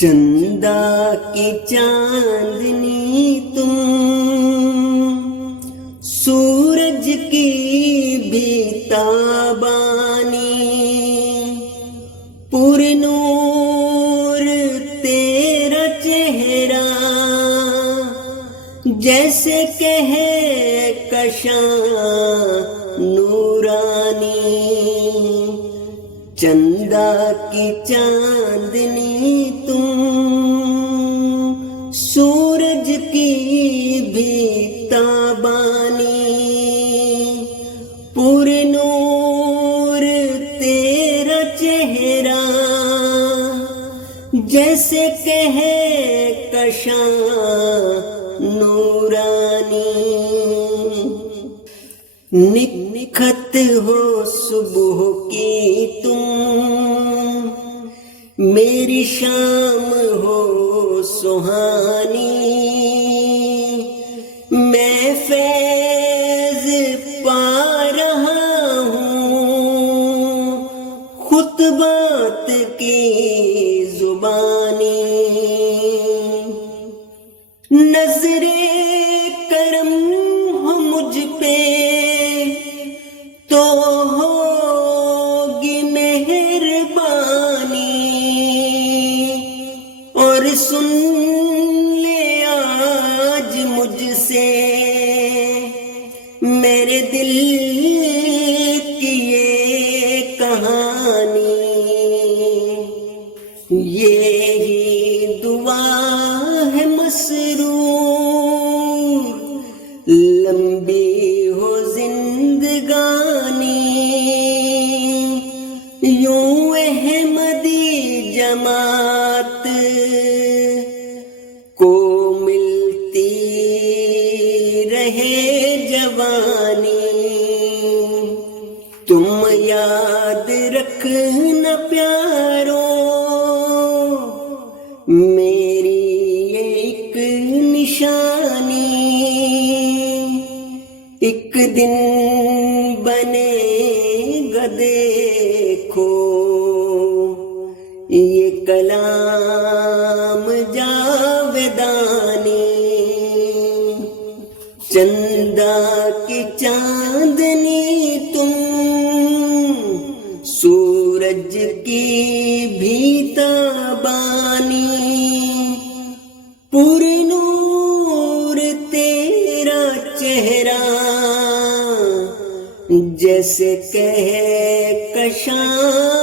चंदा की चांदनी तुम, सूरज की भी ताबानी, पुरनूर तेरा चेहरा जैसे कहे कशां नूरानी। चंदा की चांदनी तुम, सूरज की भी ताबानी, पुरनूर तेरा चेहरा जैसे कहे कशां नूरानी। निखत हो सुबह की तुम, मेरी शाम हो सुहानी, मैं फैज पा रहा हूँ खुतबात की जुबानी। नजरे करम हो मुझ पे तो होगी मेहरबानी, और सुन ले आज मुझसे मेरे दिल की ये कहानी। ये ही दुआ है मसरूर, लंबी हो जिंदगानी, यूं अहमदी जमात को मिलती रहे जवानी। तुम याद रखना प्यारो मेरी एक निशानी, एक दिन बनेगा देखो ये कलाम जावेदानी। चंदा की चांदनी तुम, सूरज की भी ताबानी, पुरनूर तेरा चेहरा जैसे कहे कशां